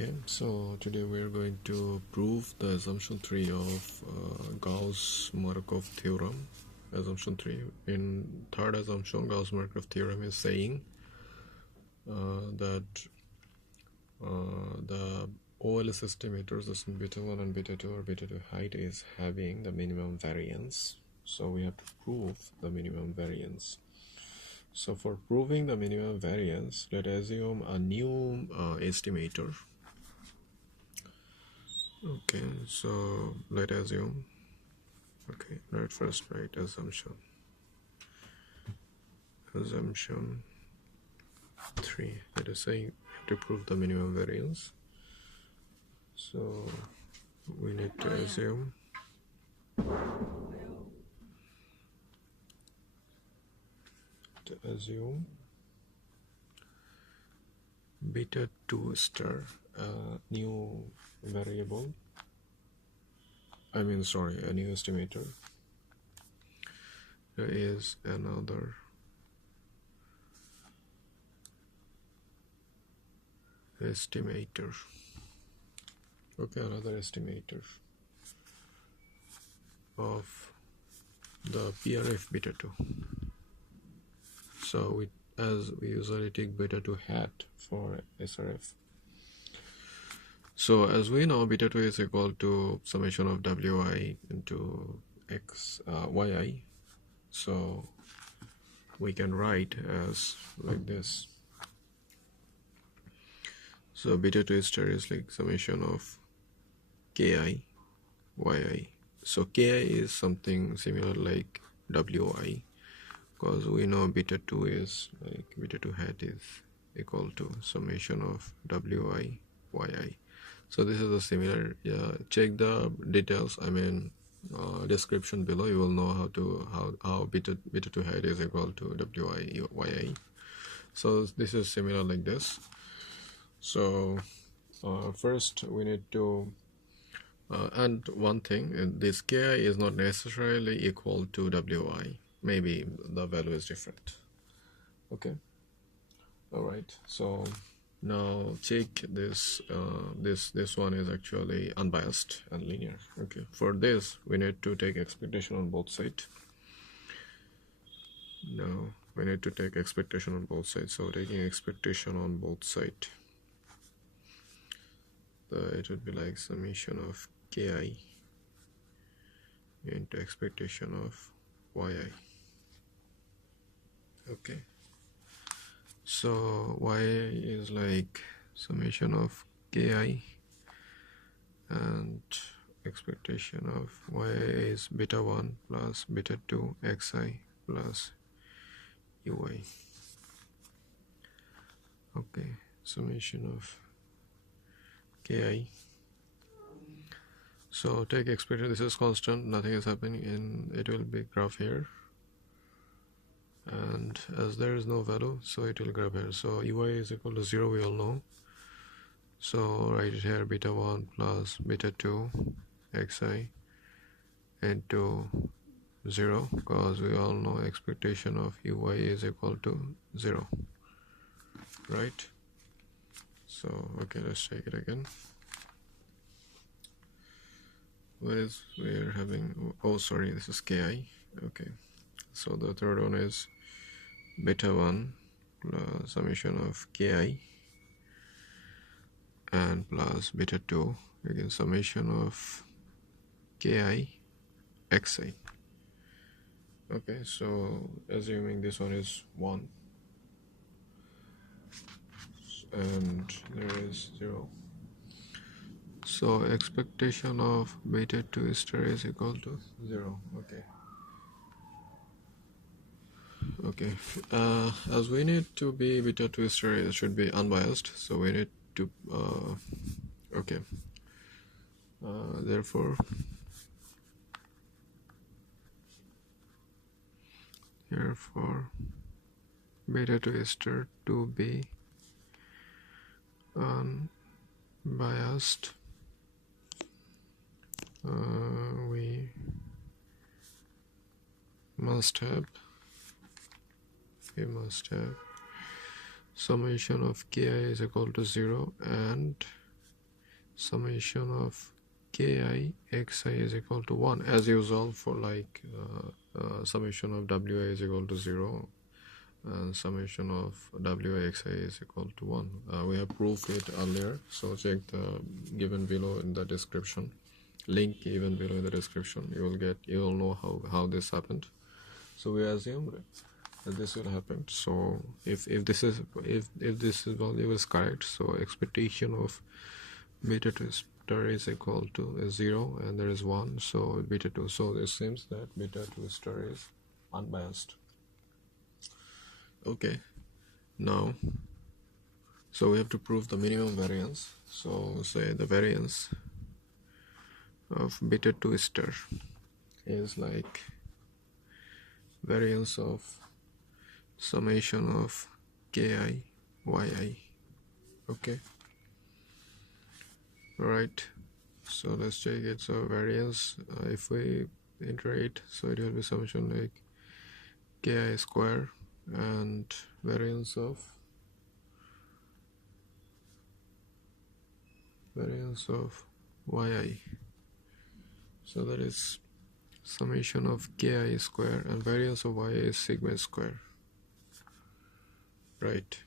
Okay, so today we are going to prove the assumption 3 of Gauss Markov theorem. Assumption 3. In third assumption, Gauss Markov theorem is saying that the OLS estimators, the beta 1 and beta 2 or beta 2 height is having the minimum variance. So we have to prove the minimum variance. So for proving the minimum variance, let's assume a new estimator. Okay, so let's assume, okay, let's first write assumption 3. Let us say to prove the minimum variance. So we need to assume beta 2 star, new variable, a new estimator. There is another estimator. Okay, another estimator of the PRF beta 2. So as we usually take beta 2 hat for SRF. So as we know, beta 2 is equal to summation of wiyi into yiyi. So we can write as like this. So beta 2 star is like summation of ki yi. So ki is something similar like wi, because we know beta 2 is like beta 2 hat is equal to summation of wiyi. So this is a similar. Check the details, description below. You will know how beta 2 hat is equal to wiyi. So this is similar like this. So first we need to and one thing, this ki is not necessarily equal to wi. Maybe the value is different. Okay, all right. So now check this. This one is actually unbiased and linear. Okay, for this we need to take expectation on both sides. Now we need to take expectation on both sides. So taking expectation on both sides, it would be like summation of ki into expectation of yi. Okay, so yi is like summation of ki and expectation of yi is beta 1 plus beta 2 xi plus ui. Okay, summation of ki. So take expectation, this is constant, nothing is happening, and it will be graph here, and as there is no value, so it will graph here. So ui is equal to 0, we all know. So write it here, beta 1 plus beta 2 xi into 0, because we all know expectation of ui is equal to 0, right? So okay, let's take it again. We're having, oh sorry, this is ki. Okay, so the third one is beta 1 plus summation of ki and plus beta 2, again summation of ki xi. Okay, so assuming this one is 1 and there is 0, so expectation of beta 2 star is equal to 0. Okay, as we need to be beta 2 star, it should be unbiased, so we need to therefore beta 2 star to be unbiased, we must have summation of ki is equal to 0 and summation of ki xi is equal to 1, as usual for like summation of wi is equal to 0 and summation of wixi is equal to 1. We have proved it earlier, so check the given below in the description, link given below in the description. You will know how this happened. So we assume that this will happen. So if this value is correct, so expectation of beta twistor is equal to 0 and there is 1, so beta 2. So it seems that beta twistor is unbiased. Okay, now so we have to prove the minimum variance. So say the variance of beta twistor is like variance of summation of ki yi. Okay, alright, so let's check it. So variance, if we iterate, so it will be summation like ki square and variance of yi, so that is summation of ki square and variance of yi is sigma square, right?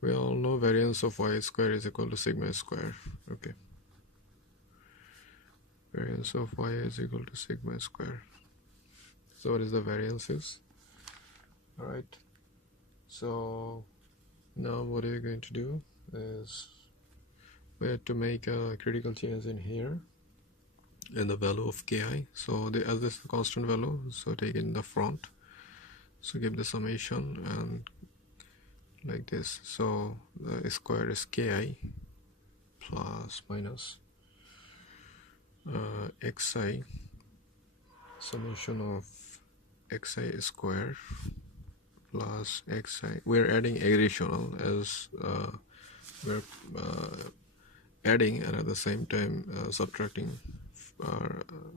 We all know variance of y square is equal to sigma square. Okay, variance of y is equal to sigma square. So what is the variances? Alright, so now what we're going to do is we have to make a critical change in here in the value of ki. So as this is a constant value, so take it in the front, so give the summation and like this. So the square is ki plus minus xi, summation of xi square plus xi. We're adding additional as we're adding and at the same time subtracting,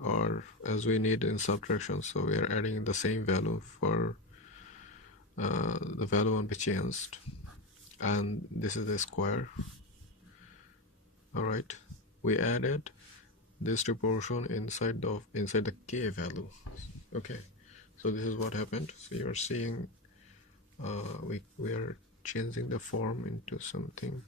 or as we need in subtraction, so we are adding the same value for the value won't be changed, and this is the square. Alright, we added this two portion inside the k value. Okay, so this is what happened. So you're seeing we are changing the form into something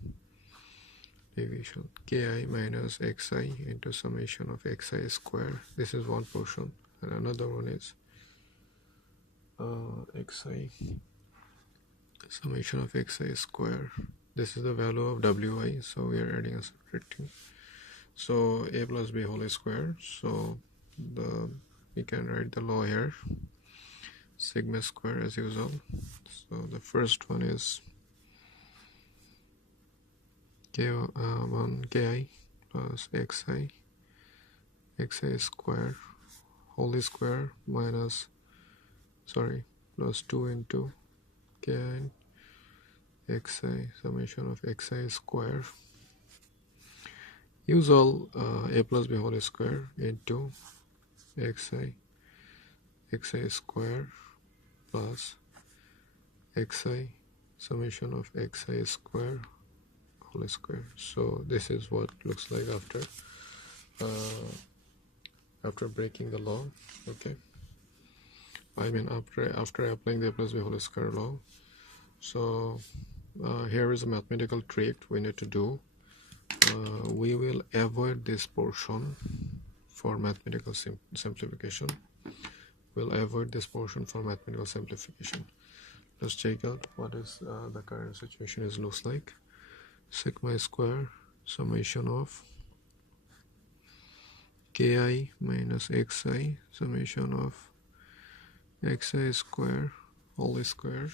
division ki minus xi into summation of xi square. This is one portion, and another one is xi summation of xi square. This is the value of wi, so we are adding and subtracting. So a plus b whole square, so we can write the law here, sigma square as usual. So the first one is ki plus xi square whole square minus plus 2 into ki xi summation of xi square, usual a plus b whole square into xi square plus xi summation of xi square whole square. So this is what looks like after breaking the law. Okay, I mean after applying the a plus b whole square law. So here is a mathematical trick we need to do. We will avoid this portion for mathematical simplification. We'll avoid this portion for mathematical simplification. Let's check out what is the current situation is looks like. Sigma square summation of ki minus xi summation of xi square whole square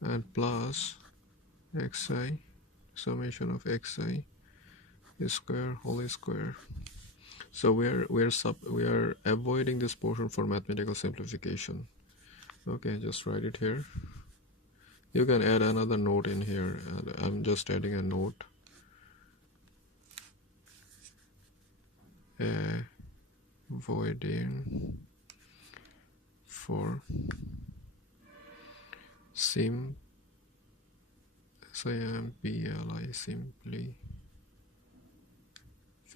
and plus xi summation of xi square whole square. So we are avoiding this portion for mathematical simplification. Okay, just write it here. You can add another note in here, and I'm just adding a note. Avoiding for simply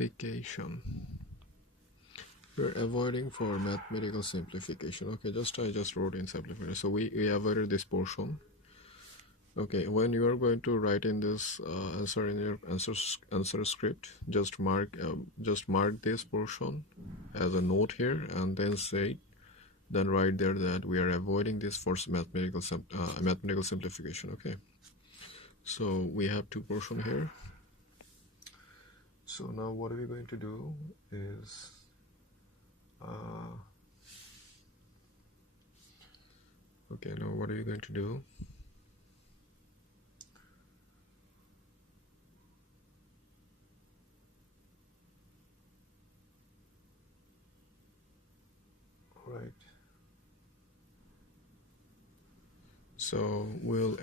simplification. We're avoiding for mathematical simplification. Okay, I just wrote in simplification. So we avoided this portion. Okay, when you are going to write in this answer in your answer script, just mark this portion as a note here, and then write there that we are avoiding this for mathematical simplification. Okay, so we have two portions here. So now what we're going to do is okay, now what are you going to do? Right. So we'll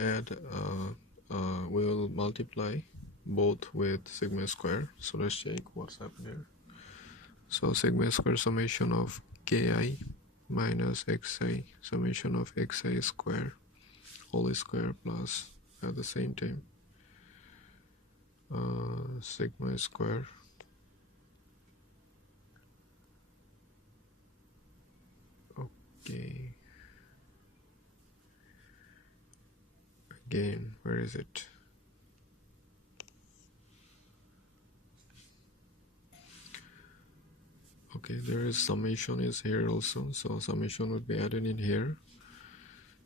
we'll multiply both with sigma square. So let's check what's happening here. So sigma square summation of ki minus xi summation of xi square whole square plus at the same time sigma square okay. Again, where is it? Okay, there is summation is here also, so summation would be added in here,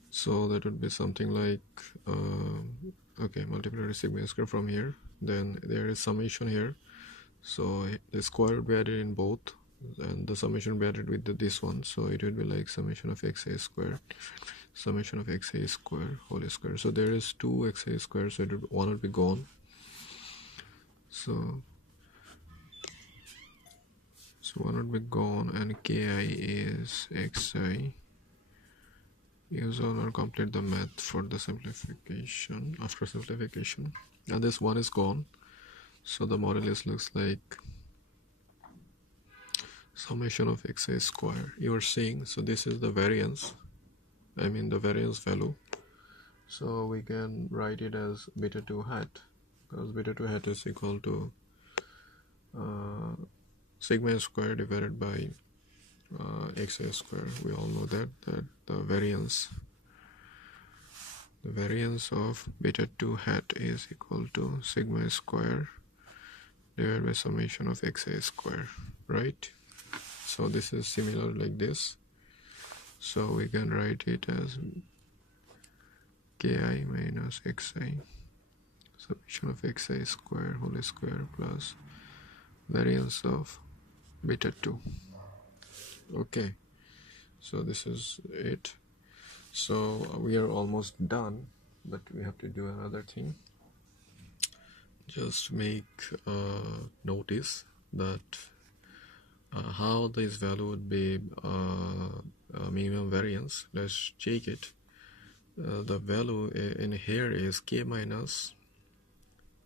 so that would be something like okay, multiply sigma square from here, then there is summation here, so the square would be added in both, and the summation would be added with this one, so it would be like summation of xi square summation of xi square whole square. So there is 2 xi square, so one would be gone. So one would be gone, and ki is xi. Use on or complete the math for the simplification. After simplification, and this one is gone, so the modulus looks like summation of xi square. You are seeing, so this is the variance, I mean the variance value. So we can write it as beta 2 hat, because beta 2 hat is equal to sigma square divided by xi square. We all know that the variance of beta 2 hat is equal to sigma square divided by summation of xi square, right? So this is similar like this, so we can write it as ki minus xi summation of xi square whole square plus variance of beta 2. Okay, so this is it. So we are almost done, but we have to do another thing. Just make notice that how this value would be minimum variance. Let's check it. The value in here is k minus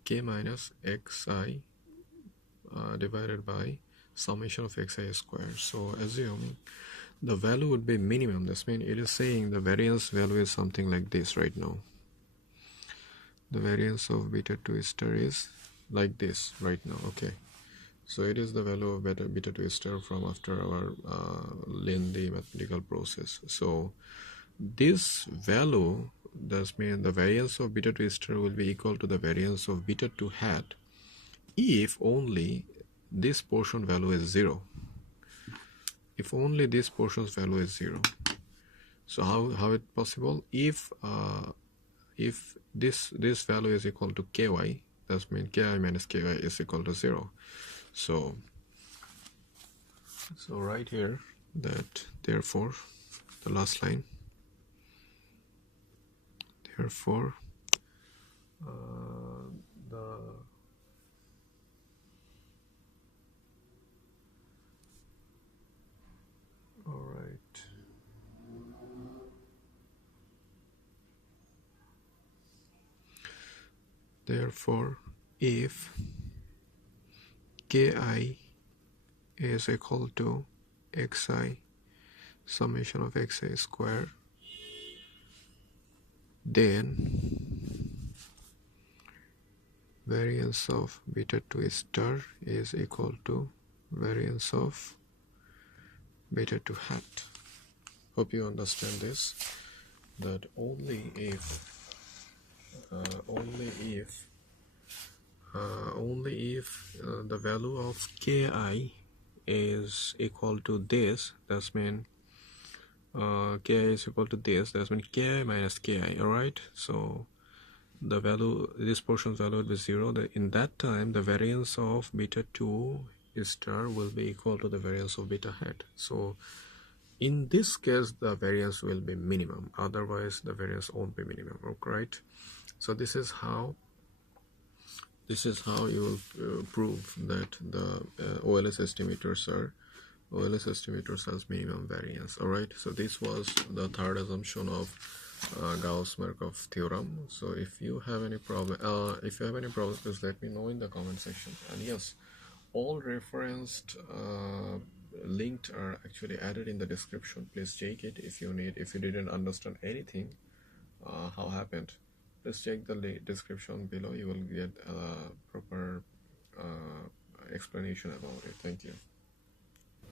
xi divided by summation of xi square. So assume the value would be minimum. This means it is saying the variance value is something like this right now. The variance of beta 2 star is like this right now. Okay, so it is the value of beta 2 star from after our lengthy mathematical process. So this value does mean the variance of beta 2 star will be equal to the variance of beta 2 hat if only this portion value is 0. If only this portion's value is 0. So how it possible? If this value is equal to ky, that means ki minus ky is equal to 0. So right here, that therefore the last line, therefore therefore if ki is equal to xi summation of xi square, then variance of beta 2 star is equal to variance of beta 2 hat. Hope you understand this, that only if the value of ki is equal to this, that's mean ki is equal to this, that's mean ki minus ki, alright? So the value, this portion's value will be 0. In that time, the variance of beta 2 star will be equal to the variance of beta hat. So in this case, the variance will be minimum, otherwise the variance won't be minimum, right? So this is how you will prove that the OLS estimators has minimum variance. All right, so this was the third assumption of Gauss Markov theorem. So if you have any problem, please let me know in the comment section. And yes, all referenced linked are actually added in the description. Please check it if you need. If you didn't understand anything how happened, please check the description below. You will get a proper explanation about it. Thank you.